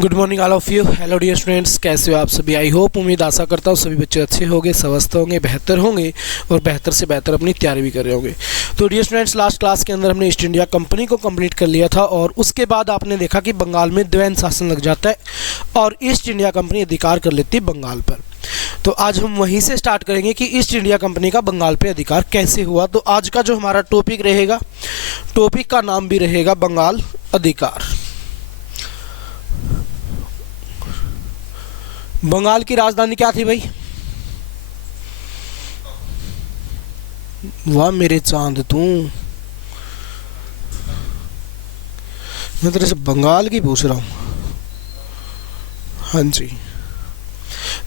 Good morning all of you. Hello dear students, कैसे हो आप सभी? आई होप, उम्मीद आशा करता हूँ सभी बच्चे अच्छे होंगे, स्वस्थ होंगे, बेहतर होंगे और बेहतर से बेहतर अपनी तैयारी भी कर रहे होंगे। तो डियर स्टूडेंट्स, लास्ट क्लास के अंदर हमने ईस्ट इंडिया कंपनी को कंप्लीट कर लिया था और उसके बाद आपने देखा कि बंगाल में द्वैध शासन लग जाता है और ईस्ट इंडिया कंपनी अधिकार कर लेती है बंगाल पर। तो आज हम वहीं से स्टार्ट करेंगे कि ईस्ट इंडिया कंपनी का बंगाल पे अधिकार कैसे हुआ। तो आज का जो हमारा टॉपिक रहेगा, टॉपिक का नाम भी रहेगा बंगाल अधिकार। बंगाल की राजधानी क्या थी भाई? वाह मेरे चांद तू, मैं तेरे से बंगाल की पूछ रहा हूँ। हाँ जी,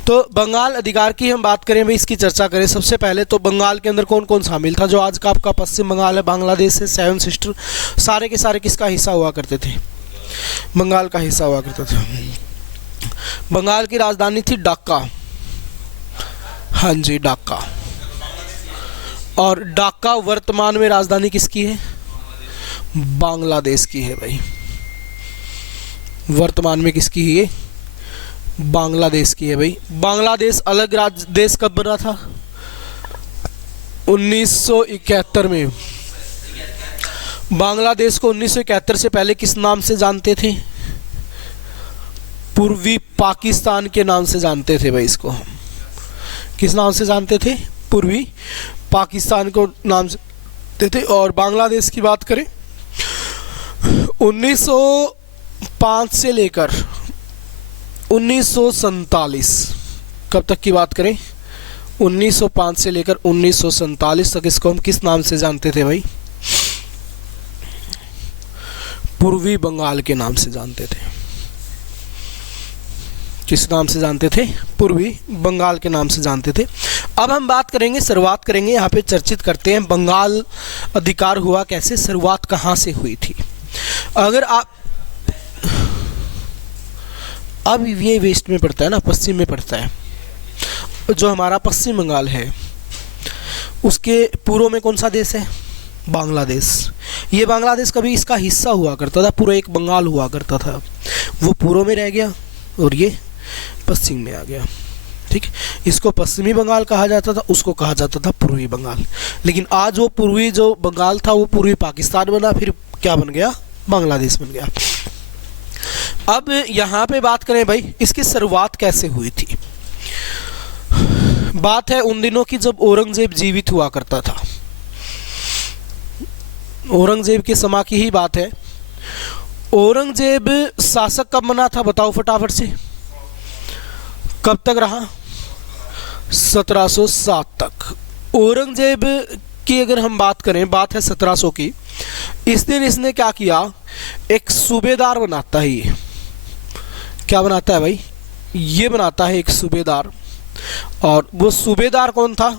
तो बंगाल अधिकार की हम बात करें भाई, इसकी चर्चा करें। सबसे पहले तो बंगाल के अंदर कौन कौन शामिल था? जो आज का आपका पश्चिम बंगाल है, बांग्लादेश है, सेवन सिस्टर, सारे के सारे किसका हिस्सा हुआ करते थे? बंगाल का हिस्सा हुआ करता था। बंगाल की राजधानी थी ढाका। हाँ जी, ढाका। और ढाका वर्तमान में राजधानी किसकी है? बांग्लादेश की है भाई। वर्तमान में किसकी है? बांग्लादेश की है भाई। बांग्लादेश अलग राज्य देश कब बना था? 1971 में। बांग्लादेश को 1971 से पहले किस नाम से जानते थे? पूर्वी पाकिस्तान के नाम से जानते थे भाई। इसको हम किस नाम से जानते थे? पूर्वी पाकिस्तान को नाम से जानते थे। और बांग्लादेश की बात करें, 1905 से लेकर 1947, कब तक की बात करें? 1905 से लेकर 1947 तक इसको हम किस नाम से जानते थे भाई? पूर्वी बंगाल के नाम से जानते थे। किस नाम से जानते थे? पूर्वी बंगाल के नाम से जानते थे। अब हम बात करेंगे, शुरुआत करेंगे, यहाँ पे चर्चित करते हैं बंगाल अधिकार हुआ कैसे, शुरुआत कहाँ से हुई थी। अगर आप, अब ये वेस्ट में पड़ता है ना, पश्चिम में पड़ता है। जो हमारा पश्चिम बंगाल है उसके पूर्व में कौन सा देश है? बांग्लादेश। ये बांग्लादेश कभी इसका हिस्सा हुआ करता था, पूरा एक बंगाल हुआ करता था, वो पूर्व में रह गया और ये पश्चिम में आ गया। ठीक, इसको पश्चिमी बंगाल कहा जाता था, उसको कहा जाता था पूर्वी बंगाल। लेकिन आज वो पूर्वी जो बंगाल था वो पूर्वी पाकिस्तान बना, फिर क्या बन गया? बांग्लादेश बन गया। अब यहाँ पे बात करें भाई, इसकी शुरुआत कैसे हुई थी। बात है उन दिनों की जब औरंगजेब जीवित हुआ करता था। औरंगजेब के समय की ही बात है। औरंगजेब शासक कब बना था बताओ फटाफट से? कब तक रहा? 1707 तक। औरंगजेब की अगर हम बात करें, बात है 1700 की। इस दिन इसने क्या किया? एक सूबेदार बनाता है। ये क्या बनाता है भाई? ये बनाता है एक सूबेदार। और वो सूबेदार कौन था?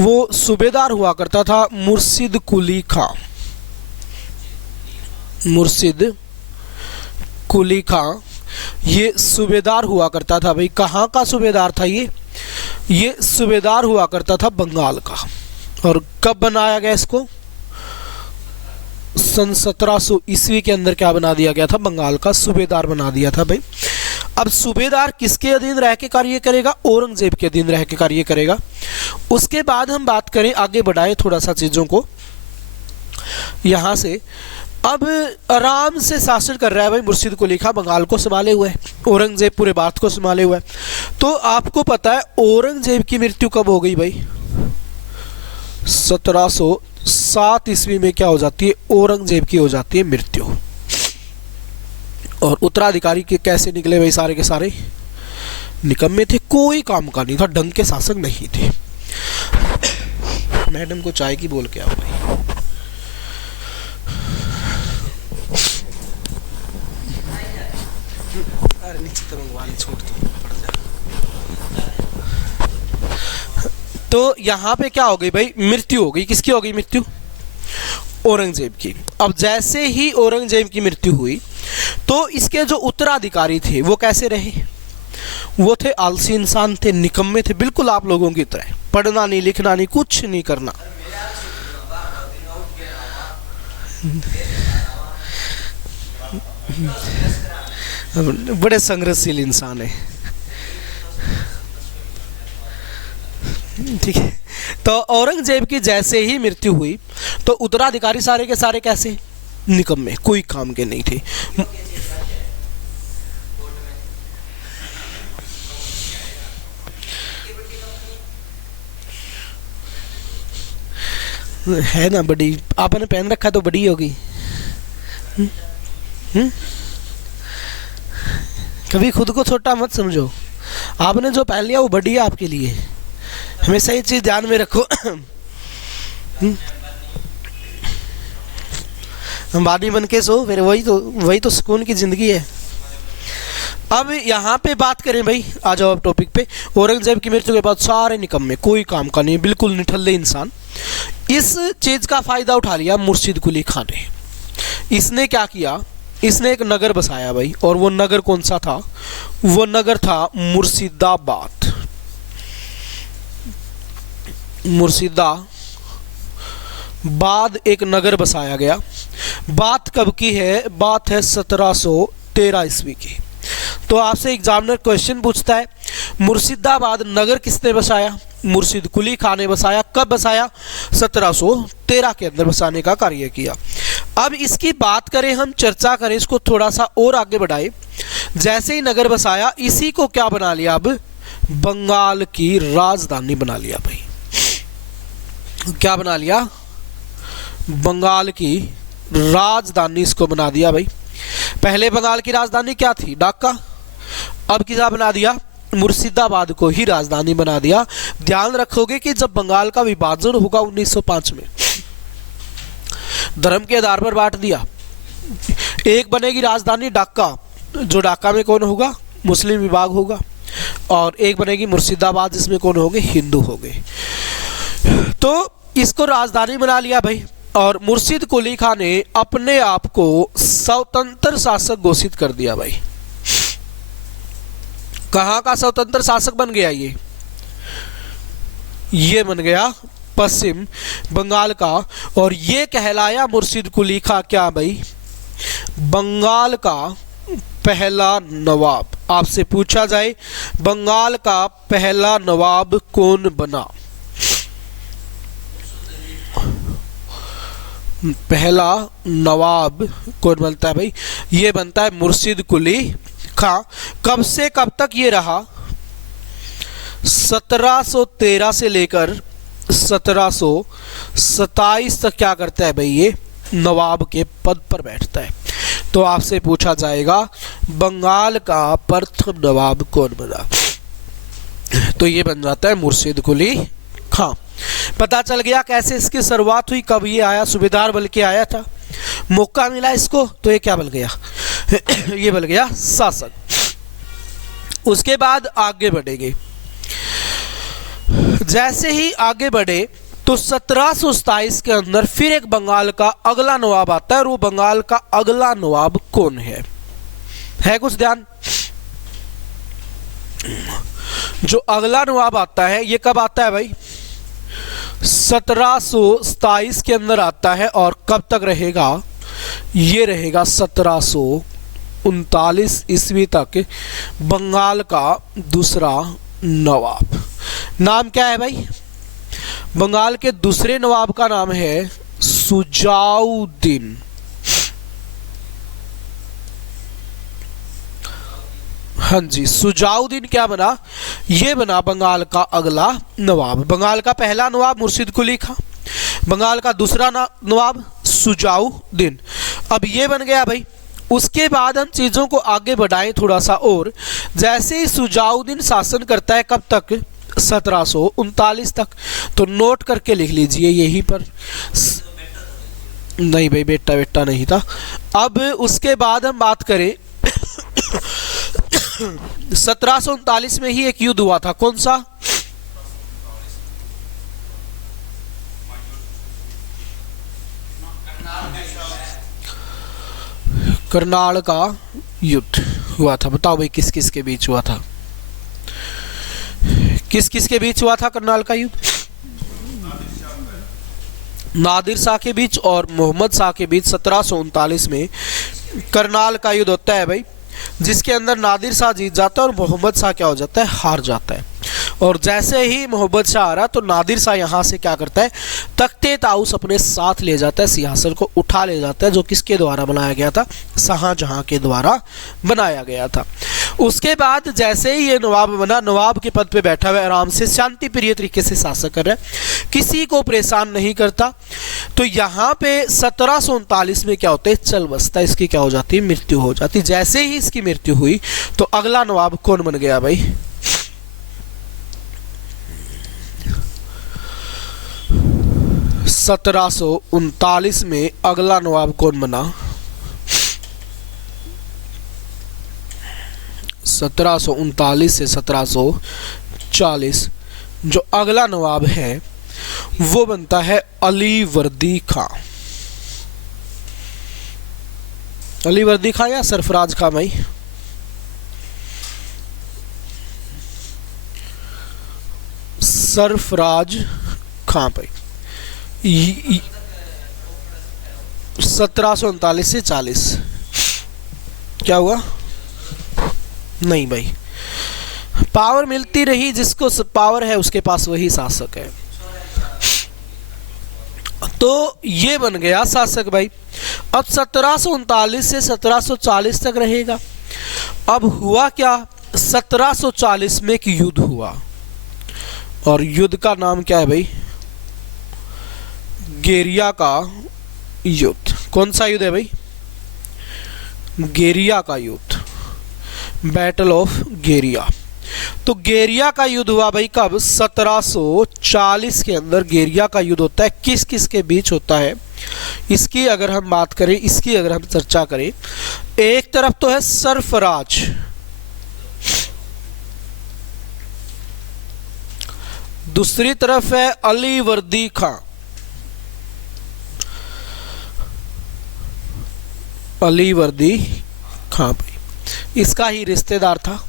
वो सूबेदार हुआ करता था मुर्शिद कुली खां। मुर्शिद कुली खां ये सूबेदार हुआ करता था भाई। कहाँ का सूबेदार था ये सूबेदार हुआ करता था बंगाल का। और कब बनाया गया इसको? सन 1700 ईस्वी के अंदर क्या बना दिया गया था? बंगाल का सूबेदार बना दिया था भाई। अब सूबेदार किसके अधीन रह के कार्य करेगा? औरंगजेब के अधीन रह के कार्य करेगा। उसके बाद हम बात करें, आगे बढ़ाएं थोड़ा सा चीजों को यहां से। अब आराम से शासन कर रहा है भाई मुर्शिद कुली खां, बंगाल को संभाले हुए है। औरंगजेब पूरे भारत को संभाले हुए है। तो आपको पता है औरंगजेब की मृत्यु कब हो गई भाई? 1707 ईस्वी में क्या हो जाती है? औरंगजेब की हो जाती है मृत्यु। और उत्तराधिकारी के कैसे निकले भाई? सारे के सारे निकम्मे थे, कोई काम का नहीं था, ढंग के शासक नहीं थे। मैडम को चाय की बोल के आओ भाई। तो यहाँ पे क्या हो गई भाई? मृत्यु हो गई। किसकी हो गई मृत्यु? औरंगजेब की। अब जैसे ही औरंगजेब की मृत्यु हुई तो इसके जो उत्तराधिकारी थे वो कैसे रहे? वो थे आलसी इंसान थे, निकम्मे थे, बिल्कुल आप लोगों की तरह, पढ़ना नहीं, लिखना नहीं, कुछ नहीं करना। बड़े संघर्षशील इंसान है। ठीक है, तो औरंगजेब की जैसे ही मृत्यु हुई तो उत्तराधिकारी सारे के सारे कैसे, निकम्मे, कोई काम के नहीं थे। है ना बड़ी, आपने पहन रखा तो बड़ी होगी। कभी खुद को छोटा मत समझो, आपने जो पहन लिया वो बड़ी है आपके लिए, हमेशा ये चीज ध्यान में रखो। अंबानी बन के सो, फिर वही तो सुकून की जिंदगी है। अब यहाँ पे बात करें भाई, आ जाओ अब टॉपिक पे। औरंगजेब की मृत्यु के बाद सारे निकम्मे, कोई काम का नहीं, बिल्कुल निठल्ले इंसान। इस चीज का फायदा उठा लिया मुर्शिद कुली खान ने। इसने क्या किया, इसने एक नगर बसाया भाई, और वो नगर कौन सा था, वो नगर था मुर्शिदाबाद। मुर्शिदाबाद एक नगर बसाया गया। बात कब की है, बात है 1713 ईस्वी की। तो आपसे एग्जामिनर क्वेश्चन पूछता है मुर्शिदाबाद नगर किसने बसाया, मुर्शिद कुली खान ने बसाया। कब बसाया, 1713 के अंदर बसाने का कार्य किया। अब इसकी बात करें, हम चर्चा करें, इसको थोड़ा सा और आगे बढ़ाए। जैसे ही नगर बसाया, इसी को क्या बना लिया, अब बंगाल की राजधानी बना लिया भाई। क्या बना लिया, बंगाल की राजधानी इसको बना दिया भाई। पहले बंगाल की राजधानी क्या थी, ढाका, अब क्या बना दिया, मुर्शिदाबाद को ही राजधानी बना दिया। ध्यान रखोगे कि जब बंगाल का विभाजन होगा 1905 में, धर्म के आधार पर बांट दिया। एक बनेगी राजधानी ढाका, जो ढाका में कौन होगा, मुस्लिम विभाग होगा, और एक बनेगी मुर्शिदाबाद, जिसमें कौन होंगे, हिंदू होंगे। तो इसको राजधानी बना लिया भाई, और मुर्शिद कुली खान ने अपने आप को स्वतंत्र शासक घोषित कर दिया भाई। कहाँ का स्वतंत्र शासक बन गया, ये बन गया पश्चिम बंगाल का, और ये कहलाया मुर्शिद कुली खान क्या भाई, बंगाल का पहला नवाब। आपसे पूछा जाए बंगाल का पहला नवाब कौन बना, पहला नवाब कौन बनता है भाई, ये बनता है मुर्शिद कुली खान। कब से कब तक ये रहा, 1713 से लेकर 1727 तक क्या करता है भाई, ये नवाब के पद पर बैठता है। तो आपसे पूछा जाएगा बंगाल का प्रथम नवाब कौन बना, तो ये बन जाता है मुर्शिद कुली खान। पता चल गया कैसे इसकी शुरुआत हुई, कब ये आया, सूबेदार बल के आया था, मौका मिला इसको, तो ये क्या बन गया, ये बन गया शासक। उसके बाद आगे बढ़ेंगे, जैसे ही आगे बढ़े तो 1727 के अंदर फिर एक बंगाल का अगला नवाब आता है, और वो बंगाल का अगला नवाब कौन है कुछ ध्यान। जो अगला नवाब आता है, ये कब आता है भाई, 1727 के अंदर आता है, और कब तक रहेगा, ये रहेगा 1739 ईस्वी तक बंगाल का दूसरा नवाब। नाम क्या है भाई, बंगाल के दूसरे नवाब का नाम है सुजाउद्दीन। हाँ जी, सुजाउद्दीन क्या बना, ये बना बंगाल का अगला नवाब। बंगाल का पहला नवाब मुर्शिद कुली खान, बंगाल का दूसरा नवाब सुजाउद्दीन। अब ये बन गया भाई। उसके बाद हम चीजों को आगे बढ़ाएं थोड़ा सा और, जैसे ही सुजाउद्दीन शासन करता है, कब तक, 1739 तक। तो नोट करके लिख लीजिए यहीं पर, नहीं भाई बेटा बेटा नहीं था। अब उसके बाद हम बात करें 1739 में ही एक युद्ध हुआ था, कौन सा, करनाल का युद्ध हुआ था। बताओ भाई किस किस के बीच हुआ था, किस किस के बीच हुआ था करनाल का युद्ध, नादिर शाह के बीच और मोहम्मद शाह के बीच 1739 में करनाल का युद्ध होता है भाई। जिसके अंदर नादिर शाह जीत जाता है और मोहम्मद शाह क्या हो जाता है, हार जाता है। और जैसे ही मोहम्मद शाह आ रहा तो नादिर शाह यहाँ से क्या करता है, तख्ते ताउस अपने साथ ले जाता है, सिंहासन को उठा ले जाता है, जो किसके द्वारा बनाया गया था, शाहजहां के द्वारा बनाया गया था। उसके बाद जैसे ही ये नवाब बना, नवाब के पद पे बैठा हुआ आराम से शांति प्रिय तरीके से शासन कर रहा है, किसी को परेशान नहीं करता। तो यहाँ पे 1739 में क्या होता है, चल बसता, इसकी क्या हो जाती है, मृत्यु हो जाती। जैसे ही इसकी मृत्यु हुई तो अगला नवाब कौन बन गया भाई, 1739 में अगला नवाब कौन बना, 1739 से 1740 जो अगला नवाब है वो बनता है अली वर्दी खां। अली वर्दी खां या सरफराज खां भाई, सरफराज खां भाई। 1739 से 40 क्या हुआ, नहीं भाई, पावर मिलती रही, जिसको पावर है उसके पास वही शासक है। तो ये बन गया शासक भाई। अब 1739 से 1740 तक रहेगा। अब हुआ क्या, 1740 में एक युद्ध हुआ, और युद्ध का नाम क्या है भाई, गेरिया का युद्ध। कौन सा युद्ध है भाई, गेरिया का युद्ध, बैटल ऑफ गेरिया। तो गेरिया का युद्ध हुआ भाई कब, 1740 के अंदर गेरिया का युद्ध होता है। किस किस के बीच होता है, इसकी अगर हम बात करें, इसकी अगर हम चर्चा करें, एक तरफ तो है सरफराज, दूसरी तरफ है अली वर्दी खां। अली वर्दी खां भाई इसका ही रिश्तेदार था,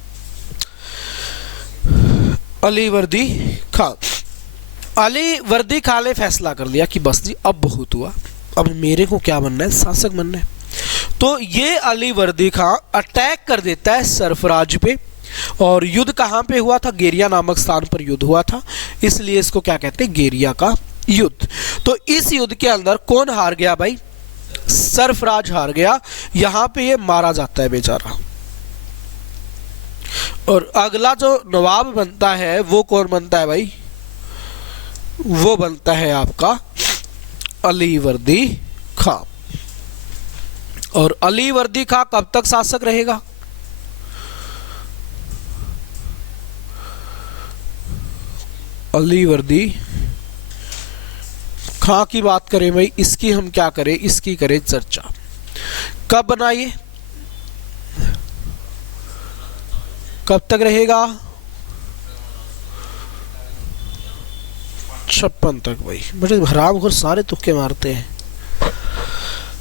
अली वर्दी खां। अली वर्दी खां ने फैसला कर लिया कि बस जी अब बहुत हुआ, अब मेरे को क्या बनना है, शासक बनना है। तो ये अली वर्दी खां अटैक कर देता है सरफराज पे, और युद्ध कहाँ पे हुआ था, गेरिया नामक स्थान पर युद्ध हुआ था, इसलिए इसको क्या कहते हैं, गेरिया का युद्ध। तो इस युद्ध के अंदर कौन हार गया भाई, सरफराज हार गया। यहां पे ये मारा जाता है बेचारा। और अगला जो नवाब बनता है वो कौन बनता है भाई, वो बनता है आपका अली वर्दी खां। और अली वर्दी खां कब तक शासक रहेगा, अली वर्दी खां की बात करें भाई, इसकी हम क्या करें, इसकी करें चर्चा। कब बनाइए, कब तक रहेगा, 56 तक भाई। बड़े हरामखोर सारे तुक्के मारते हैं।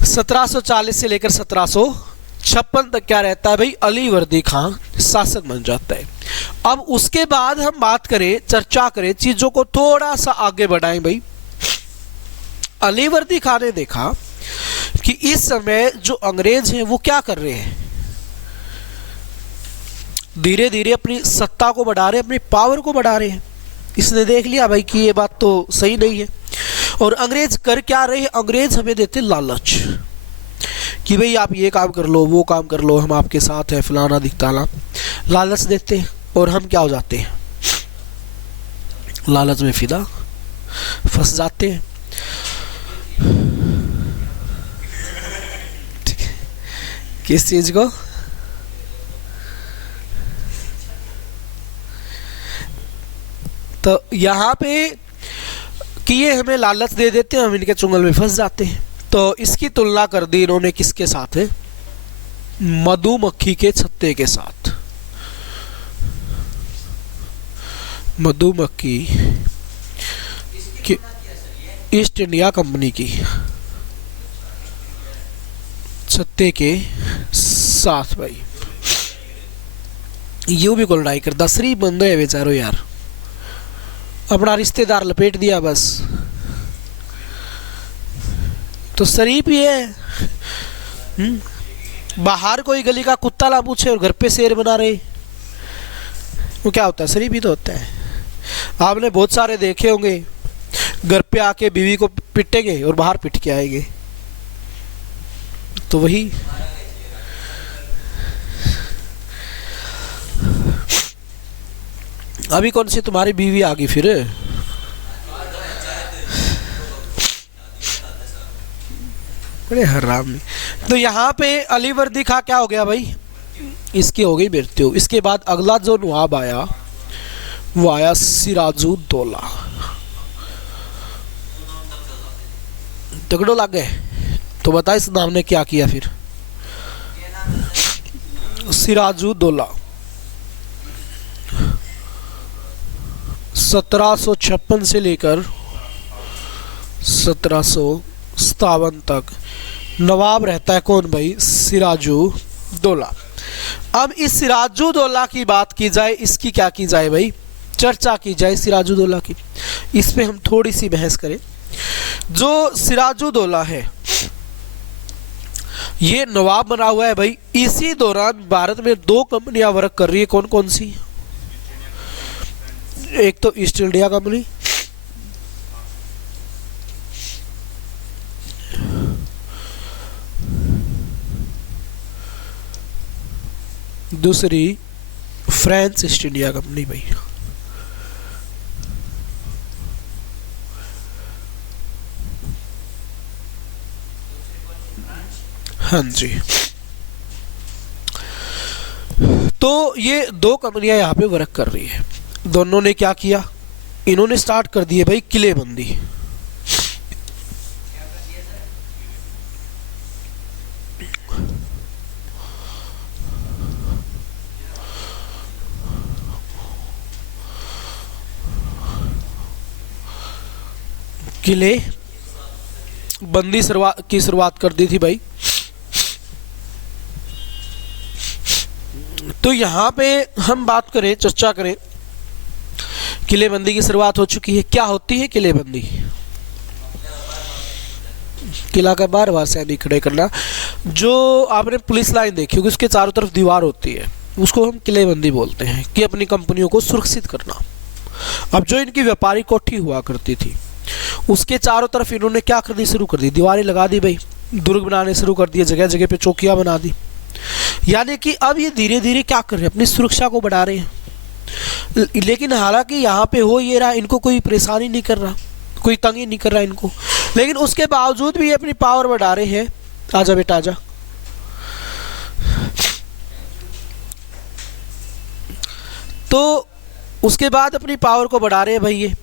1740 से लेकर 1756 तक क्या रहता है भाई, अली वर्दी खां शासक बन जाता है। अब उसके बाद हम बात करें, चर्चा करें, चीजों को थोड़ा सा आगे बढ़ाएं भाई। अली वर्दी खां ने देखा कि इस समय जो अंग्रेज हैं वो क्या कर रहे हैं, धीरे धीरे अपनी सत्ता को बढ़ा रहे हैं, अपनी पावर को बढ़ा रहे हैं। इसने देख लिया भाई कि ये बात तो सही नहीं है। और अंग्रेज कर क्या रहे हैं, अंग्रेज हमें देते लालच कि भाई आप ये काम कर लो, वो काम कर लो, हम आपके साथ हैं, फलाना दिखताना, लालच देते हैं। और हम क्या हो जाते हैं, लालच में फिदा फंस जाते हैं। किस चीज को, तो यहाँ पे कि ये हमें लालच दे देते हैं, हम इनके चुंगल में फंस जाते हैं। तो इसकी तुलना कर दी इन्होंने किसके साथ है, मधुमक्खी के छत्ते के साथ। मधुमक्खी की ईस्ट इंडिया कंपनी की छत्ते के साथ भाई। यूं भी को लड़ाई कर, दसरी बंदे है बेचारो यार, अपना रिश्तेदार लपेट दिया बस। तो शरीफ ही है। बाहर कोई गली का कुत्ता ला पूछे और घर पे शेर बना रहे, वो क्या होता है? शरीफ ही तो होता है। आपने बहुत सारे देखे होंगे, घर पे आके बीवी को पिटेंगे और बाहर पिट के आएंगे, तो वही। अभी कौन सी तुम्हारी बीवी आ गई फिर? बड़े हरामी। तो यहाँ पे अली वर्दी खा क्या हो गया भाई? इसकी हो गई मृत्यु। इसके बाद अगला जो नवाब आया वो आया सिराजुद्दौला। तगड़ो लग गए। तो बता इस नाम ने क्या किया फिर? सिराजुद्दौला 1756 से लेकर 1757 तक नवाब रहता है कौन भाई? सिराजुद्दौला। अब इस सिराजुद्दौला की बात की जाए, इसकी क्या की जाए भाई? चर्चा की जाए सिराजुद्दौला की। इस पे हम थोड़ी सी बहस करें। जो सिराजुद्दौला है ये नवाब बना हुआ है भाई। इसी दौरान भारत में 2 कंपनियां वर्क कर रही है। कौन कौन सी? एक तो ईस्ट इंडिया कंपनी, दूसरी फ्रांस ईस्ट इंडिया कंपनी भाई। हाँ जी। तो ये 2 कंपनियां यहाँ पे वर्क कर रही है। दोनों ने क्या किया? इन्होंने स्टार्ट कर दिए भाई किलेबंदी। किले बंदी की शुरुआत कर दी थी भाई। तो यहाँ पे हम बात करें, चर्चा करें, किलेबंदी की शुरुआत हो चुकी है। क्या होती है किलेबंदी? किला का बार बार से खड़े करना। जो आपने पुलिस लाइन देखी होगी उसके चारों तरफ दीवार होती है, उसको हम किलेबंदी बोलते हैं, कि अपनी कंपनियों को सुरक्षित करना। अब जो इनकी व्यापारी कोठी हुआ करती थी उसके चारों तरफ इन्होंने क्या करनी शुरू कर दी? दीवारें लगा दी भाई, दुर्ग बनाने शुरू कर दिए, जगह जगह पे चौकियां बना दी। यानी कि अब ये धीरे धीरे क्या कर रहे हैं? अपनी सुरक्षा को बढ़ा रहे हैं। लेकिन हालांकि यहाँ पे हो ये रहा, इनको कोई परेशानी नहीं कर रहा, कोई तंगी नहीं कर रहा इनको, लेकिन उसके बावजूद भी ये अपनी पावर बढ़ा रहे हैं। आजा बेटा आजा। तो उसके बाद अपनी पावर को बढ़ा रहे हैं भाई ये।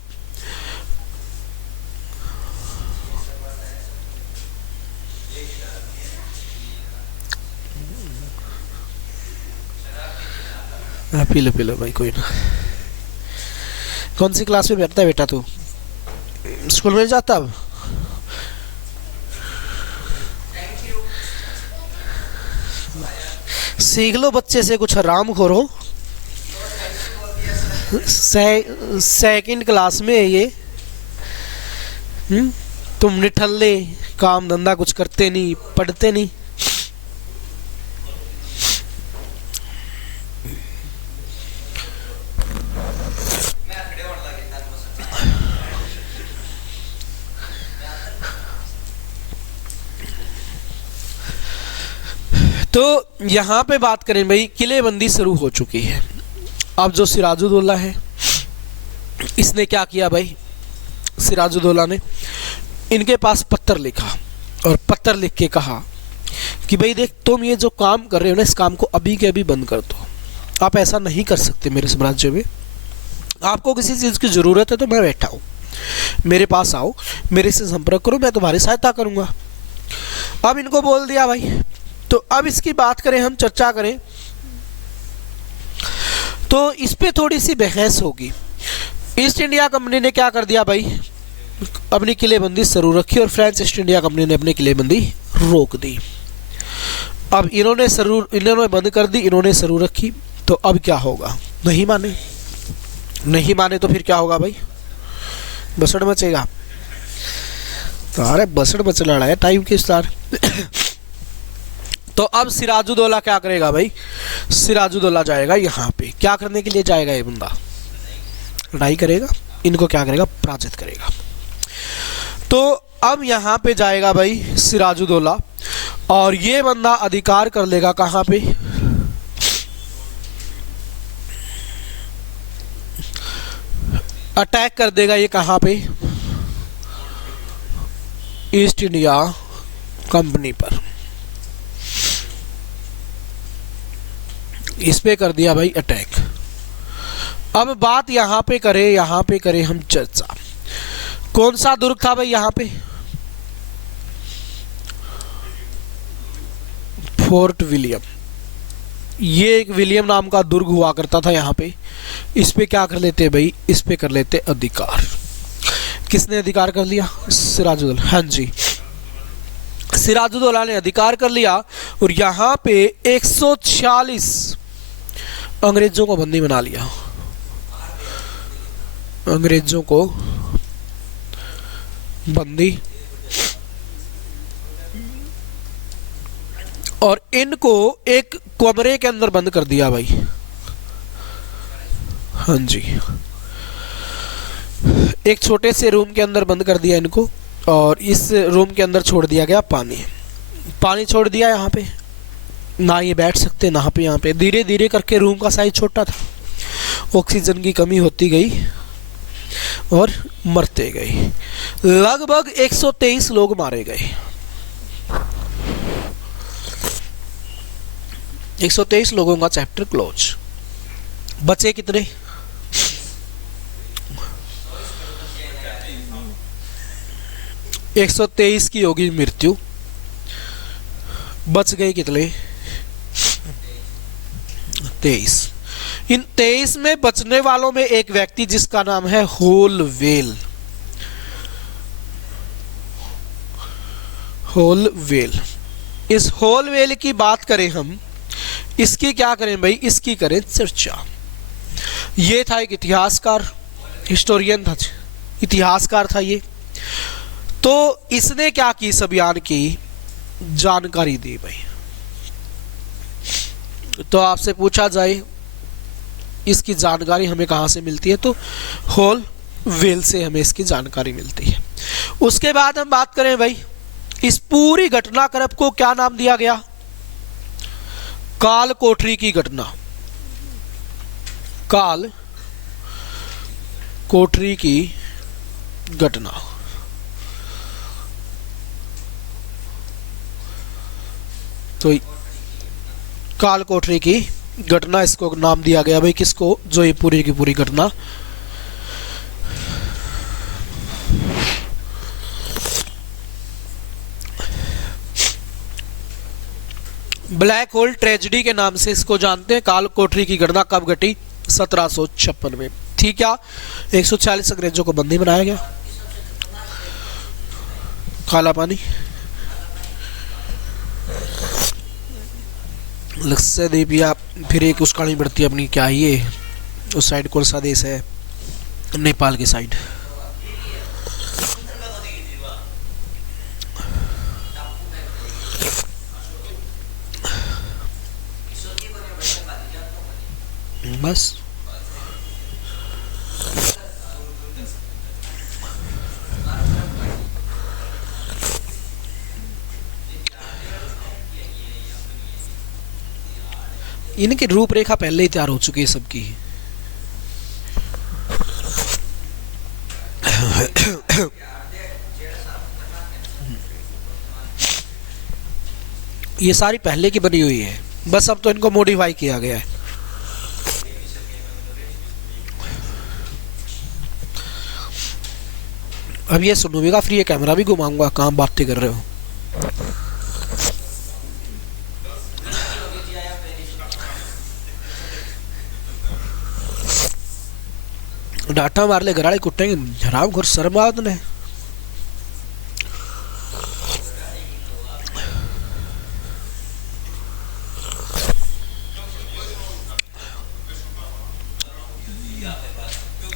पी लो भाई, कोई ना। कौन सी क्लास में बैठता है बेटा तू? स्कूल में जाता? अब सीख लो बच्चे से, कुछ आराम करो। सेकंड क्लास में है ये। तुम निठल्ले, काम धंधा कुछ करते नहीं, पढ़ते नहीं। तो यहाँ पे बात करें भाई, किलेबंदी शुरू हो चुकी है। अब जो सिराजुद्दौला है इसने क्या किया भाई? सिराजुद्दौला ने इनके पास पत्र लिखा और पत्र लिख के कहा कि भाई देख, तुम ये जो काम कर रहे हो ना, इस काम को अभी के अभी बंद कर दो। आप ऐसा नहीं कर सकते मेरे साम्राज्य में। आपको किसी चीज़ की ज़रूरत है तो मैं बैठा हूँ, मेरे पास आओ, मेरे से संपर्क करो, मैं तुम्हारी सहायता करूँगा। अब इनको बोल दिया भाई। तो अब इसकी बात करें, हम चर्चा करें तो इस पे थोड़ी सी बहस होगी। ईस्ट इंडिया कंपनी ने क्या कर दिया भाई? अपनी किलेबंदी शुरू रखी और फ्रांस ईस्ट इंडिया कंपनी ने अपनी किलेबंदी रोक दी। अब इन्होंने बंद कर दी, इन्होंने शुरू रखी। तो अब क्या होगा? नहीं माने तो फिर क्या होगा भाई? बसड़ मचेगा। तो अरे बसड़ मच लड़ा है टाइम के साथ। तो अब सिराजुद्दौला क्या करेगा भाई, सिराजुद्दौला जाएगा यहाँ पे, क्या करने के लिए जाएगा ये बंदा, लड़ाई करेगा, इनको क्या करेगा, पराजित करेगा। तो अब यहाँ पे जाएगा भाई सिराजुद्दौला और ये बंदा अधिकार कर लेगा कहाँ पे, अटैक कर देगा ये कहाँ पे, ईस्ट इंडिया कंपनी पर। इस पे कर दिया भाई अटैक। अब बात यहाँ पे करें हम चर्चा, कौन सा दुर्ग था भाई यहाँ पे, फोर्ट विलियम। ये एक विलियम नाम का दुर्ग हुआ करता था यहाँ पे। इस पे क्या कर लेते भाई, इस पे कर लेते अधिकार। किसने अधिकार कर लिया, सिराजुद्दौला, हाँ जी, सिराजुद्दौला ने अधिकार कर लिया और यहाँ पे 146 अंग्रेजों को बंदी बना लिया, अंग्रेजों को बंदी, और इनको एक कमरे के अंदर बंद कर दिया भाई, हाँ जी, एक छोटे से रूम के अंदर बंद कर दिया इनको, और इस रूम के अंदर छोड़ दिया गया पानी छोड़ दिया यहाँ पे, ना ये बैठ सकते ना पे, यहाँ पे धीरे धीरे करके रूम का साइज छोटा था, ऑक्सीजन की कमी होती गई और मरते गए। लगभग 123 लोग मारे गए, 123 लोगों का चैप्टर क्लोज। बचे कितने, 123 की होगी मृत्यु, बच गए कितने, 23। इन 23 में बचने वालों में एक व्यक्ति जिसका नाम है होलवेल, होलवेल। इस होलवेल की बात करें हम, इसकी क्या करें भाई, इसकी करें चर्चा। ये था एक इतिहासकार, हिस्टोरियन था, इतिहासकार था ये। तो इसने क्या की, इस अभियान की जानकारी दी भाई। तो आपसे पूछा जाए इसकी जानकारी हमें कहाँ से मिलती है, तो होलवेल से हमें इसकी जानकारी मिलती है। उसके बाद हम बात करें भाई, इस पूरी घटनाक्रम को क्या नाम दिया गया, काल कोठरी की घटना, काल कोठरी की घटना। तो काल कोठरी की घटना इसको नाम दिया गया भाई, किसको, जो ये पूरी की पूरी घटना ब्लैक होल ट्रेजेडी के नाम से इसको जानते हैं। काल कोठरी की घटना कब घटी, 1756 में। ठीक, क्या 146 अंग्रेजों को बंदी बनाया गया, काला पानी, लक्षद्वीप, या फिर एक उस कहानी बढ़ती है अपनी, क्या ये उस साइड कौन सा देश है, नेपाल की साइड। बस इनकी रूपरेखा पहले ही तैयार हो चुकी है सबकी। ये सारी पहले की बनी हुई है, बस अब तो इनको मॉडिफाई किया गया है। अब ये सुनोगे फ्री है, कैमरा भी घुमाऊंगा, कहाँ बातें कर रहे हो। डाटा मार ले घराड़े कुटेंगे, हराम घोर शर्म आओ तुमने।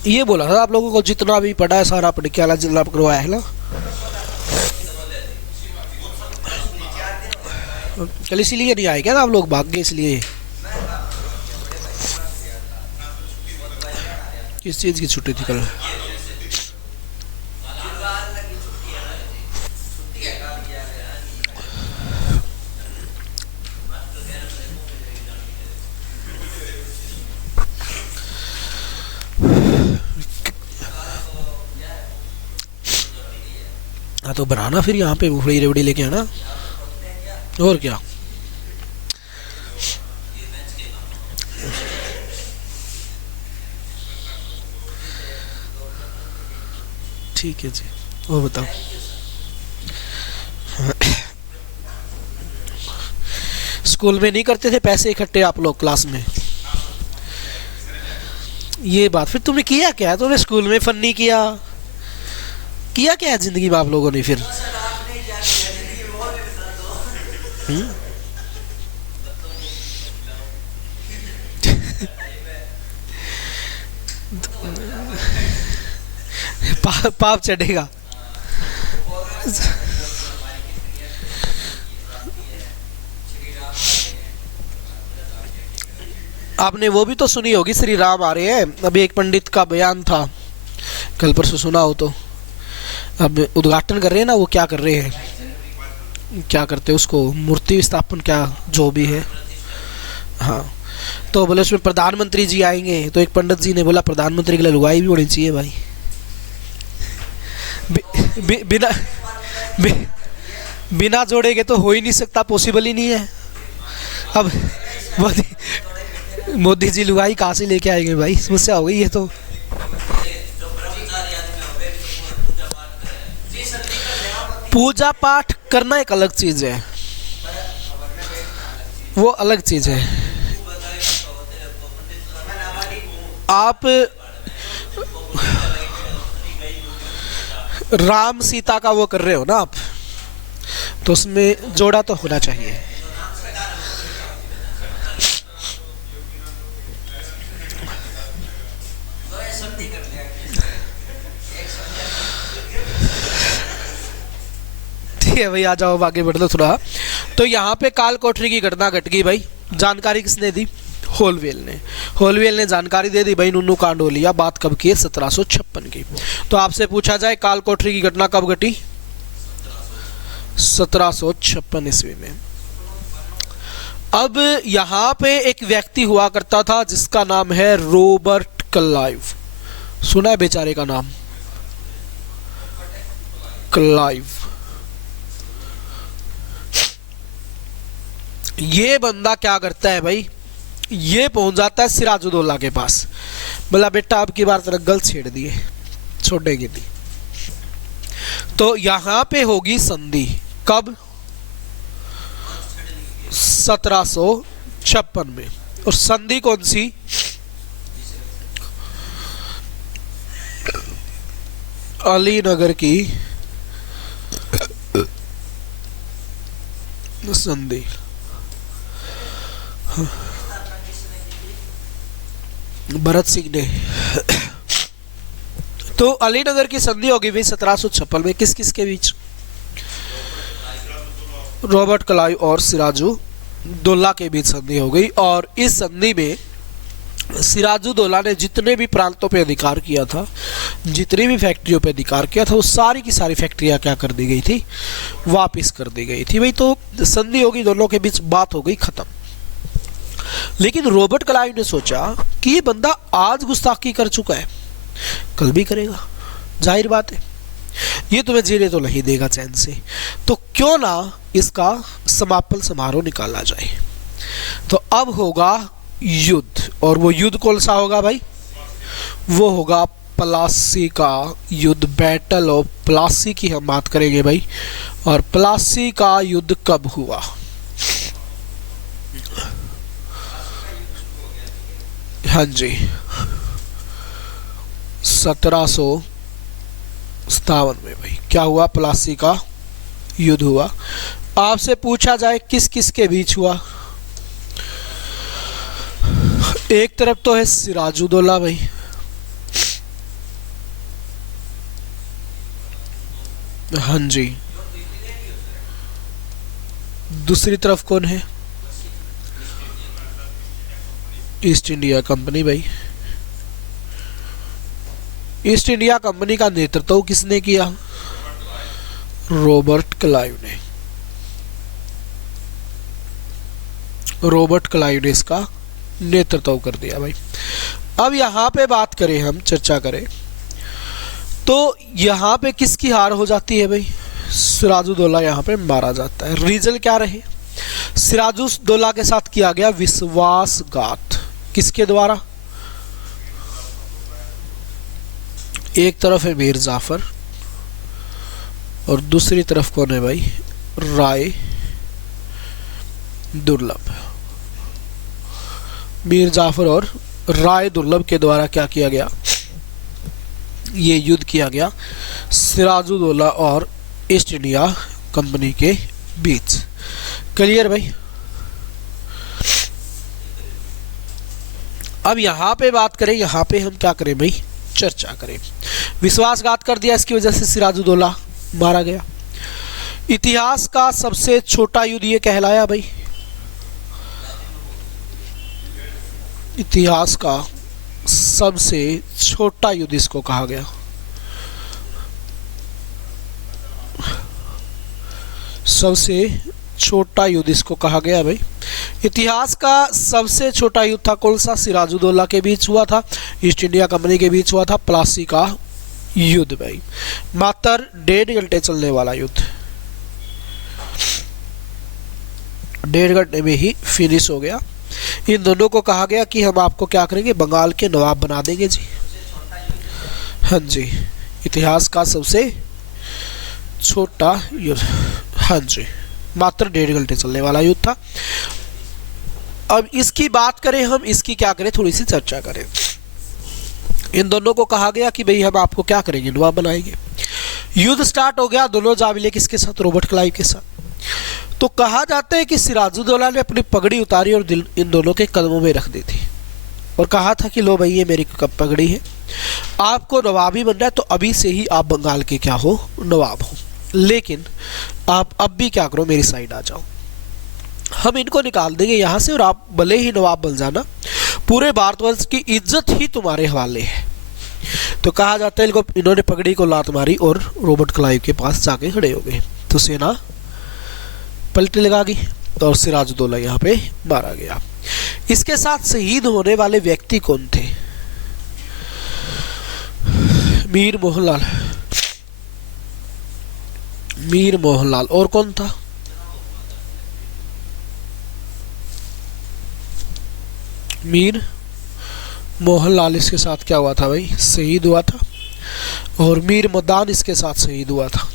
ये बोला था आप लोगों को, जितना भी पढ़ा है सारा पढ़ के आला जिला करवाया है ना। कल इसीलिए नहीं आए क्या आप लोग, भाग गए इसलिए? किस चीज़ की छुट्टी थी कल? हाँ तो बनाना फिर यहाँ पे मूंगफली रेवड़ी लेके आना, और क्या। ठीक है जी, और बताओ। स्कूल में नहीं करते थे पैसे इकट्ठे आप लोग क्लास में? ये बात, फिर तुमने किया क्या? तुमने स्कूल में फन नहीं किया, किया क्या है जिंदगी में आप लोगों ने फिर? हम्म? पाप चढ़ेगा। आपने वो भी तो सुनी होगी, श्री राम आ रहे हैं। अभी एक पंडित का बयान था, कल परसों सुना हो तो। अब उद्घाटन कर रहे हैं ना, वो क्या कर रहे हैं, क्या करते हैं उसको, मूर्ति स्थापन, क्या जो भी है। हाँ, तो बोले उसमें प्रधानमंत्री जी आएंगे, तो एक पंडित जी ने बोला प्रधानमंत्री के लिए लुगाई भी होनी चाहिए भाई। बिना बि, बिना जोड़ेगे तो हो ही नहीं सकता, पॉसिबल ही नहीं है। अब मोदी जी लुगाई कहाँ से लेके आएंगे भाई, समस्या हो गई है। तो पूजा पाठ करना एक अलग चीज है, वो अलग चीज है। आप राम सीता का वो कर रहे हो ना आप, तो उसमें जोड़ा तो होना चाहिए। ठीक है भाई, आ जाओ आगे बढ़ लो थोड़ा। तो यहाँ पे काल कोठरी की घटना घट गई भाई। जानकारी किसने दी? होलवेल ने। होलवेल ने जानकारी दे दी भाई, नुन्नू कांड हो लिया। बात कब की है? 1756 की। तो आपसे पूछा जाए काल कोठरी की घटना कब घटी? 1756 ईस्वी में। अब यहाँ पे एक व्यक्ति हुआ करता था जिसका नाम है रॉबर्ट क्लाइव। सुना है बेचारे का नाम? क्लाइव। ये बंदा क्या करता है भाई, ये पहुंच जाता है सिराजुद्दौला के पास। बोला बेटा अब की बार तेरा गल छेड़ दिए, छोड़ेगी नहीं। तो यहां पे होगी संधि। कब? 1756 में। और संधि कौन सी? अलीनगर की संधि। भरत सिंह ने। तो अलीनगर की संधि होगी भाई 1756 में। किस किस के बीच? रॉबर्ट क्लाइव और सिराजुद्दौला के बीच संधि हो गई। और इस संधि में सिराजुद्दौला ने जितने भी प्रांतों पे अधिकार किया था, जितनी भी फैक्ट्रियों पे अधिकार किया था, वो सारी की सारी फैक्ट्रियां क्या कर दी गई थी? वापस कर दी गई थी भाई। तो संधि होगी, दोनों के बीच बात हो गई खत्म। लेकिन रॉबर्ट क्लाइव ने सोचा कि ये बंदा आज गुस्ताखी कर चुका है, कल भी करेगा, जाहिर बात है, ये तुम्हें जीने तो नहीं देगा चैन से। तो क्यों ना इसका समापन समारोह निकाला जाए। तो अब होगा युद्ध। और वो युद्ध कौन सा होगा भाई? वो होगा प्लासी का युद्ध। बैटल ऑफ प्लासी की हम बात करेंगे भाई। और प्लासी का युद्ध कब हुआ? हाँ जी, 1757 में भाई क्या हुआ? प्लासी का युद्ध हुआ। आपसे पूछा जाए किस किस के बीच हुआ? एक तरफ तो है सिराजुद्दौला भाई, हाँ जी, दूसरी तरफ कौन है? ईस्ट इंडिया कंपनी भाई। ईस्ट इंडिया कंपनी का नेतृत्व किसने किया? रॉबर्ट क्लाइव ने। रॉबर्ट क्लाइव ने इसका नेतृत्व कर दिया भाई। अब यहाँ पे बात करें, हम चर्चा करें तो यहाँ पे किसकी हार हो जाती है भाई? सिराजुद्दौला यहाँ पे मारा जाता है। रीजन क्या रहे? सिराजुद्दौला के साथ किया गया विश्वासघात। किसके द्वारा? एक तरफ है मीर जाफर और दूसरी तरफ कौन है भाई? राय दुर्लभ। मीर जाफर और राय दुर्लभ के द्वारा क्या किया गया? ये युद्ध किया गया सिराजुद्दौला और ईस्ट इंडिया कंपनी के बीच। क्लियर भाई? अब यहां पे बात करें, यहां पे हम क्या करें भाई? चर्चा करें। विश्वासघात कर दिया, इसकी वजह से सिराजुद्दौला मारा गया। इतिहास का सबसे छोटा युद्ध ये कहलाया भाई। इतिहास का सबसे छोटा युद्ध इसको कहा गया। सबसे छोटा युद्ध इसको कहा गया भाई। इतिहास का सबसे छोटा युद्ध था कौन सा? सिराजुद्दौला के बीच हुआ था, ईस्ट इंडिया कंपनी के बीच हुआ था, प्लासी का युद्ध भाई। मात्र 1.5 घंटे चलने वाला युद्ध, 1.5 घंटे में ही फिनिश हो गया। इन दोनों को कहा गया कि हम आपको क्या करेंगे? बंगाल के नवाब बना देंगे जी। हाँ जी, इतिहास का सबसे छोटा युद्ध। हाँ जी, मात्र 1.5 घंटे चलने वाला युद्ध था। अब इसकी बात करें हम, इसकी क्या करें? थोड़ी सी चर्चा करें। इन दोनों को कहा गया कि भाई हम आपको क्या करेंगे? नवाब बनाएंगे। युद्ध स्टार्ट हो गया, दोनों जा मिले किसके साथ? रॉबर्ट क्लाइव के साथ। तो कहा जाता है कि सिराजुद्दौला ने अपनी पगड़ी उतारी और इन दोनों के कदमों में रख दी थी और कहा था कि लो भाई ये मेरी पगड़ी है, आपको नवाबी बनना है तो अभी से ही आप बंगाल के क्या हो? नवाब हो। लेकिन आप अब भी क्या करो? मेरी साइड आ जाओ, हम इनको निकाल देंगे यहाँ से और आप भले ही नवाब बन जाना, पूरे भारतवर्ष की इज्जत ही तुम्हारे हवाले है। तो कहा जाता है इन्होंने पगड़ी को लात मारी और रॉबर्ट क्लाइव के पास जाके खड़े हो गए। तो सेना पलटी लगा गई और सिराजुद्दौला यहाँ पे मारा गया। इसके साथ शहीद होने वाले व्यक्ति कौन थे? मीर मोहनलाल। मीर मोहनलाल और कौन था? मीर मोहनलाल इसके साथ क्या हुआ था भाई? शहीद हुआ था। और मीर मदान इसके साथ शहीद हुआ था।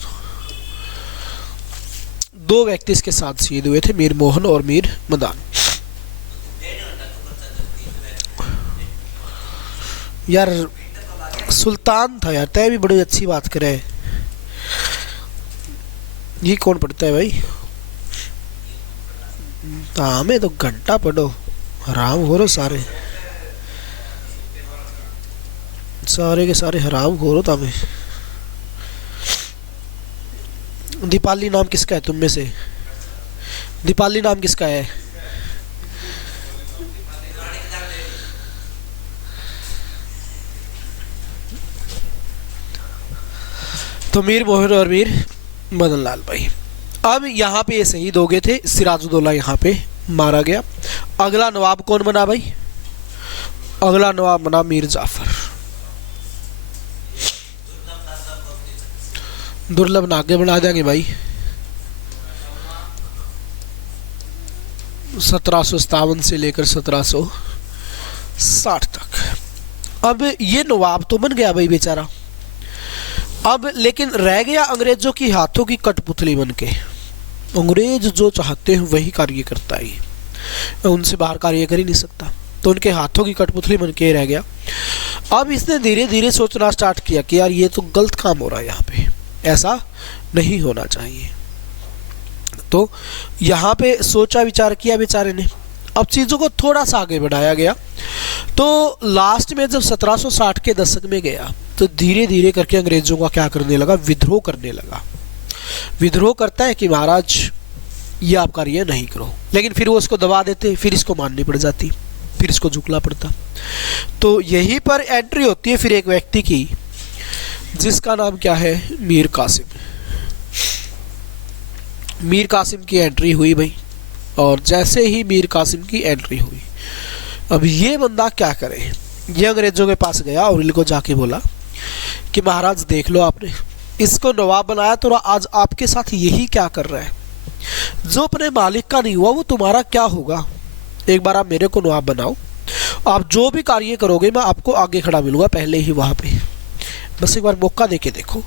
2 व्यक्ति इसके साथ शहीद हुए थे, मीर मोहन और मीर मदान। यार सुल्तान था यार, तय भी बड़ी अच्छी बात करे। ये कौन पढ़ता है भाई? हमें तो घंटा पढ़ो, हराम हो रो सारे सारे के सारे हराम हो रो। तामे दीपाली नाम किसका है तुम में से? दीपाली नाम किसका है? तो मीर मोहन और मीर मदन लाल भाई। अब यहाँ पे ये शहीद हो गए थे, सिराजुद्दौला यहाँ पे मारा गया। अगला नवाब कौन बना भाई? अगला नवाब बना मीर जाफर। दुर्लभ ने आगे बढ़ा देंगे भाई। 1757 से लेकर 1760 तक। अब ये नवाब तो बन गया भाई बेचारा, अब लेकिन रह गया अंग्रेजों की हाथों की कठपुतली बन के। अंग्रेज जो चाहते हैं वही कार्य करता है, उनसे बाहर कार्य कर ही नहीं सकता, तो उनके हाथों की कठपुतली बन के रह गया। अब इसने धीरे धीरे सोचना स्टार्ट किया कि यार ये तो गलत काम हो रहा है, यहाँ पे ऐसा नहीं होना चाहिए। तो यहाँ पे सोचा विचार किया बेचारे ने। अब चीज़ों को थोड़ा सा आगे बढ़ाया गया, तो लास्ट में जब 1760 के दशक में गया तो धीरे धीरे करके अंग्रेजों का क्या करने लगा? विद्रोह करने लगा। विद्रोह करता है कि महाराज ये आप कार्य नहीं करो, लेकिन फिर वो उसको दबा देते, फिर इसको माननी पड़ जाती, फिर इसको झुकना पड़ता। तो यहीं पर एंट्री होती है फिर एक व्यक्ति की, जिसका नाम क्या है, मीर कासिम। मीर कासिम की एंट्री हुई भाई, और जैसे ही मीर कासिम की एंट्री हुई, अब ये बंदा क्या करे, ये अंग्रेज़ों के पास गया और इनको जाके बोला कि महाराज देख लो, आपने इसको नवाब बनाया तो आज आपके साथ यही क्या कर रहा है, जो अपने मालिक का नहीं हुआ वो तुम्हारा क्या होगा। एक बार आप मेरे को नवाब बनाओ, आप जो भी कार्य करोगे मैं आपको आगे खड़ा मिलूंगा पहले ही वहाँ पे, बस एक बार मौका दे के देखो।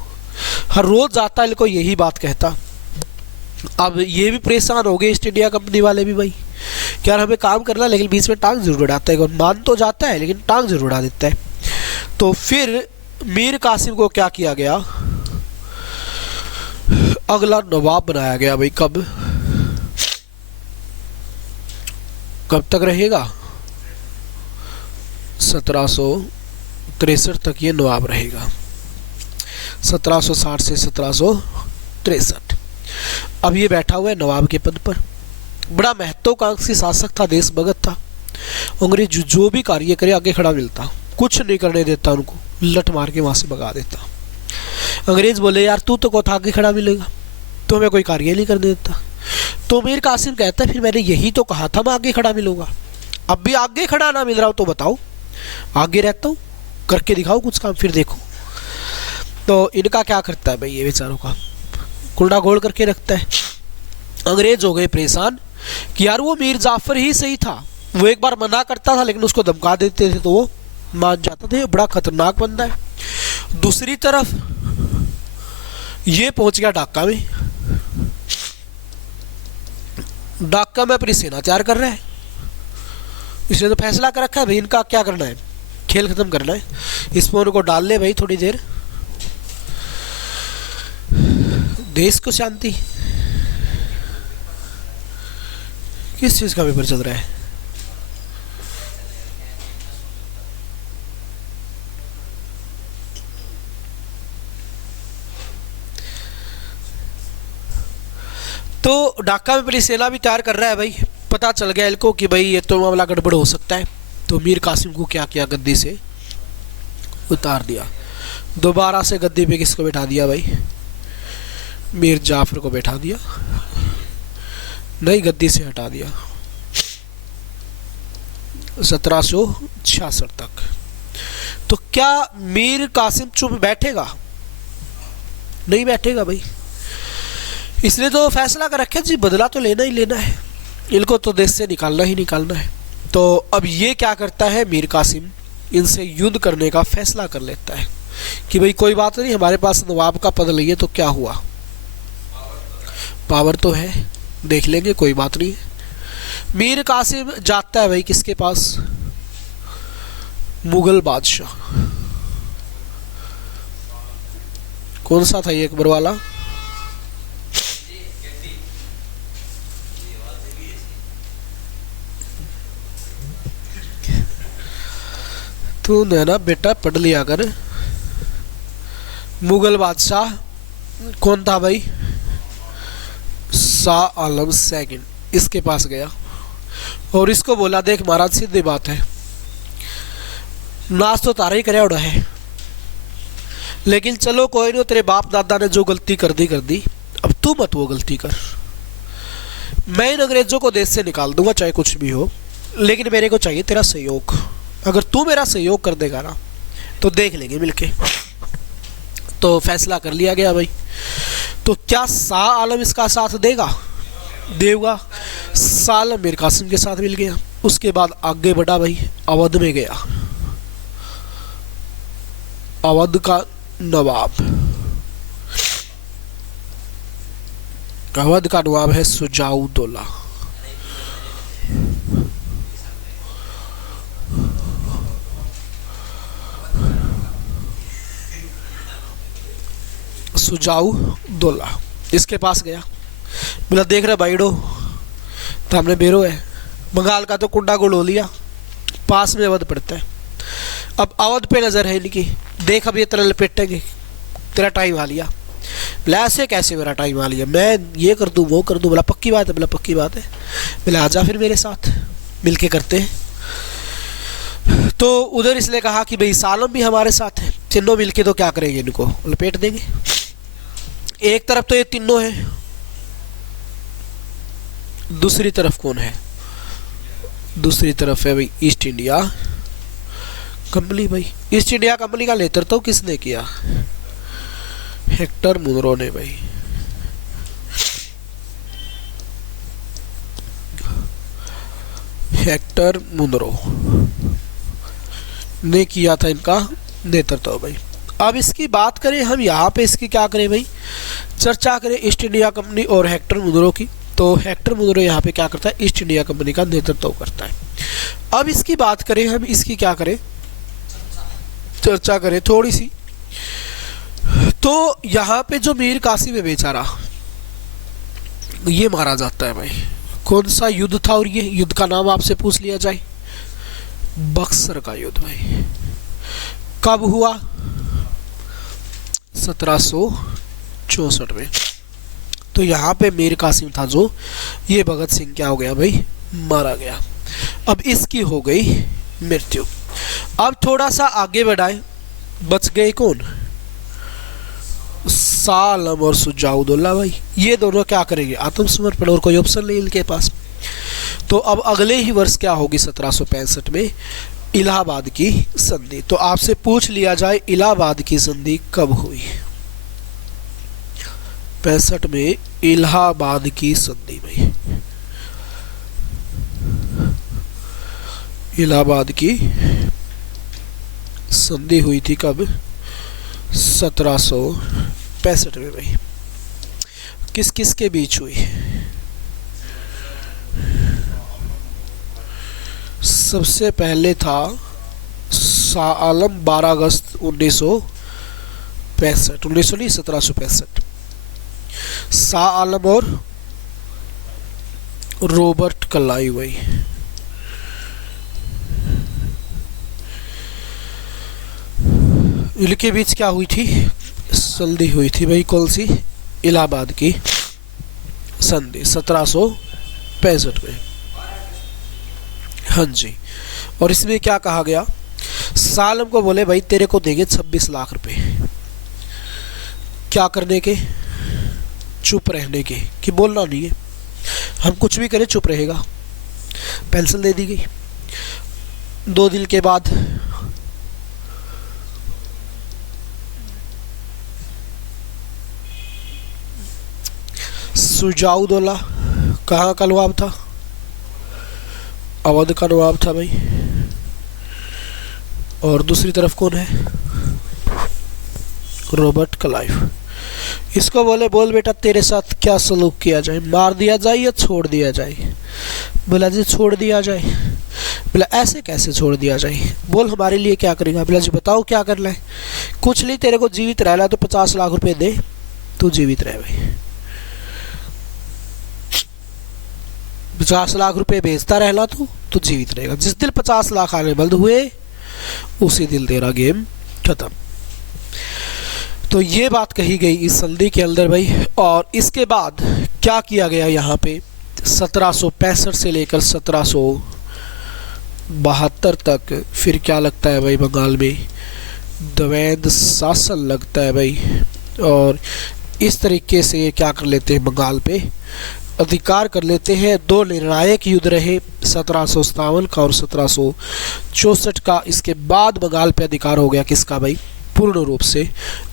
हर रोज़ जाता इनको यही बात कहता। अब ये भी परेशान हो गए ईस्ट इंडिया कंपनी वाले भी भाई, क्या हमें काम करना, लेकिन बीच में टांग जरूर उड़ाता है, मान तो जाता है लेकिन टांग जरूर उड़ा देता है। तो फिर मीर कासिम को क्या किया गया, अगला नवाब बनाया गया भाई। कब तक रहेगा, 1763 तक ये नवाब रहेगा, 1760 से 1763। अब ये बैठा हुआ है नवाब के पद पर, बड़ा महत्वाकांक्षी शासक था, देश भगत था। अंग्रेज जो भी कार्य करे आगे खड़ा मिलता, कुछ नहीं करने देता, उनको लट मार के वहां से भगा देता। अंग्रेज बोले यार तू तो कोथा आगे खड़ा मिलेगा, तो हमें कोई कार्य नहीं करने देता। तो मीर कासिम कहता है फिर मैंने यही तो कहा था मैं आगे खड़ा मिलूंगा, अब भी आगे खड़ा ना मिल रहा हो तो बताओ, आगे रहता हूँ, करके दिखाओ कुछ काम, फिर देखो। तो इनका क्या करता है भाई, ये बेचारों का कुंडा गोल करके रखता है। अंग्रेज हो गए परेशान कि यार वो मीर जाफर ही सही था, वो एक बार मना करता था लेकिन उसको धमका देते थे तो वो मान जाता था, बड़ा खतरनाक बंदा है। दूसरी तरफ ये पहुंच गया ढाका में, ढाका में अपनी सेना तैयार कर रहा है। इसने तो फैसला कर रखा है भाई इनका क्या करना है, खेल खत्म करना है, इसमें उनको डाल ले भाई थोड़ी देर, देश को शांति। किस चीज का पेपर चल रहा है, तो ढाका में अपनी सेना भी तैयार कर रहा है भाई। पता चल गया इनको कि भाई ये तो मामला गड़बड़ हो सकता है। तो मीर कासिम को क्या किया, गद्दी से उतार दिया, दोबारा से गद्दी पे किसको बैठा दिया भाई, मीर जाफर को बैठा दिया, नई गद्दी से हटा दिया 1766 तक। तो क्या मीर कासिम चुप बैठेगा, नहीं बैठेगा भाई, इसलिए तो फैसला कर रखे जी बदला तो लेना ही लेना है, इनको तो देश से निकालना ही निकालना है। तो अब ये क्या करता है, मीर कासिम इनसे युद्ध करने का फैसला कर लेता है कि भाई कोई बात नहीं, हमारे पास नवाब का पद लिए तो क्या हुआ, पावर तो है, देख लेंगे, कोई बात नहीं है। मीर कासिम जाता है भाई किसके पास, मुगल बादशाह, कौन सा था ये अकबर वाला, तूने ना बेटा पढ़ लिया कर। मुगल बादशाह कौन था भाई, शाह आलम सेकंड, इसके पास गया और इसको बोला देख महाराज सीधी बात है, नाच तो तारा ही करे उड़ा है, लेकिन चलो कोई नहीं, तेरे बाप दादा ने जो गलती कर दी, अब तू मत वो गलती कर, मैं इन अंग्रेजों को देश से निकाल दूंगा चाहे कुछ भी हो, लेकिन मेरे को चाहिए तेरा सहयोग, अगर तू मेरा सहयोग कर देगा ना तो देख लेंगे मिलके। तो फैसला कर लिया गया भाई। तो क्या शाह आलम इसका साथ देगा, देगा, शाह आलम मीर कासिम के साथ मिल गया। उसके बाद आगे बढ़ा भाई, अवध में गया, अवध का नवाब, अवध का नवाब है शुजाउद्दौला। शुजाउद्दौला इसके पास गया, बोला देख रहे भाईडो, तो हमने बेरो है, बंगाल का तो कुंडा गोल हो लिया, पास में अवध पड़ता है, अब अवध पे नजर है इनकी, देख अब ये तरह लपेटेंगे, तेरा टाइम आ लिया। बोला ऐसे कैसे मेरा टाइम आ लिया, मैं ये कर दूँ वो कर दूँ। बोला पक्की बात है? बोला पक्की बात है। बोला आजा फिर मेरे साथ मिल के करते हैं। तो उधर इसने कहा कि भाई सालम भी हमारे साथ है, तीनों मिल के तो क्या करेंगे, इनको लपेट देंगे। एक तरफ तो ये तीनों है, दूसरी तरफ कौन है? दूसरी तरफ है भाई ईस्ट इंडिया कंपनी। भाई ईस्ट इंडिया कंपनी का नेतृत्व तो किसने किया? हेक्टर मुनरो ने भाई। हेक्टर मुनरो ने किया था इनका नेतृत्व भाई। अब इसकी बात करें हम यहाँ पे, इसकी क्या करें भाई, चर्चा करें ईस्ट इंडिया कंपनी और हेक्टर मुनरो की। तो हेक्टर मुनरो यहाँ पे क्या करता है? ईस्ट इंडिया कंपनी का नेतृत्व करता है। अब इसकी बात करें हम, इसकी क्या करें, चर्चा करें थोड़ी सी। तो यहाँ पे जो मीर कासिम है बेचारा, ये मारा जाता है भाई। कौन सा युद्ध था? और ये युद्ध का नाम आपसे पूछ लिया जाए, बक्सर का युद्ध भाई। कब हुआ? 1764 में। तो यहाँ पे मीर कासिम था जो, ये भगत सिंह क्या हो गया भाई, मारा गया। अब इसकी हो गई मृत्यु। अब थोड़ा सा आगे बढ़ाए, बच गए कौन? शाह आलम और शुजाउद्दौला भाई। ये दोनों क्या करेंगे? आत्मसमर्पण, और कोई ऑप्शन नहीं इनके पास। तो अब अगले ही वर्ष क्या होगी? 1765 में इलाहाबाद की संधि। तो आपसे पूछ लिया जाए इलाहाबाद की संधि कब हुई? 65 में इलाहाबाद की संधि भाई। इलाहाबाद की संधि हुई थी कब? 1765 में भाई। किस किस के बीच हुई? सबसे पहले था शाह आलम, 12 अगस्त 1965, 1900 नहीं 1765। शाह आलम और रॉबर्ट क्लाइव भाई। इनके बीच क्या हुई थी? संधि हुई थी भाई। कौन सी? इलाहाबाद की संधि 1765 में। हाँ जी। और इसमें क्या कहा गया? सालम को बोले भाई तेरे को देंगे 26 लाख रुपए। क्या करने के? चुप रहने के, कि बोलना नहीं है, हम कुछ भी करें चुप रहेगा। पेंशन दे दी गई। 2 दिन के बाद शुजाउद्दौला कहाँ का नवाब था? अवध का नवाब था भाई। और दूसरी तरफ कौन है? Robert Clive. इसको बोले बोल बेटा तेरे साथ क्या सलूक किया जाए, मार दिया जाए या छोड़ दिया जाए? बोला जी छोड़ दिया जाए। बोला ऐसे कैसे छोड़ दिया जाए, बोल हमारे लिए क्या करेगा? बोला जी बताओ क्या करना है। कुछ नहीं, तेरे को जीवित रहना तो 50 लाख रुपए दे, तू जीवित रह भाई। 50 लाख रुपए बेचता रहना तो जीवित रहेगा। जिस दिन 50 लाख आने बंद हुए उसी दिन तेरा गेम खत्म। तो ये बात कही गई इस संधि के अंदर भाई। और इसके बाद क्या किया गया यहाँ पे? 1765 से लेकर 1772 तक फिर क्या लगता है भाई? बंगाल में द्वैध शासन लगता है भाई। और इस तरीके से ये क्या कर लेते हैं? बंगाल पे अधिकार कर लेते हैं। 2 निर्णायक युद्ध रहे, 1757 का और 1764 का। इसके बाद बंगाल पे अधिकार हो गया किसका भाई? पूर्ण रूप से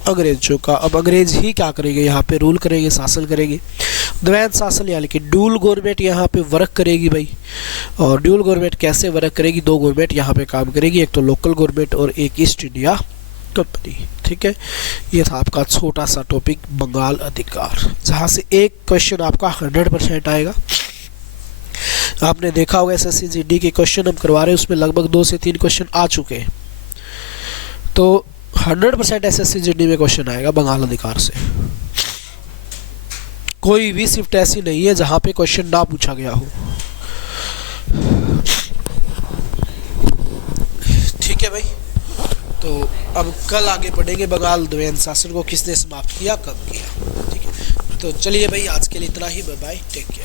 अंग्रेजों का। अब अंग्रेज ही क्या करेंगे? यहाँ पे रूल करेंगे, शासन करेंगे। द्वैध शासन यानी कि ड्यूल गवर्नमेंट यहाँ पे वर्क करेगी भाई। और ड्यूल गवर्नमेंट कैसे वर्क करेगी? 2 गवर्नमेंट यहाँ पे काम करेगी, एक तो लोकल गवर्नमेंट और एक ईस्ट इंडिया कंपनी। ठीक है, ये था आपका छोटा सा टॉपिक बंगाल अधिकार, जहाँ से एक क्वेश्चन आपका 100% आएगा। आपने देखा होगा एसएससी जीडी के क्वेश्चन हम करवा रहे हैं, उसमें लगभग 2 से 3 क्वेश्चन आ चुके हैं। तो 100% एसएससी जीडी में क्वेश्चन आएगा बंगाल अधिकार से। कोई भी शिफ्ट ऐसी नहीं है जहाँ पे क्वेश्चन ना पूछा गया हो। ठीक है भाई, तो अब कल आगे बढ़ेंगे बंगाल द्वैध शासन को किसने समाप्त किया, कब किया। ठीक है, तो चलिए भाई आज के लिए इतना ही, बाय बाय, टेक केयर।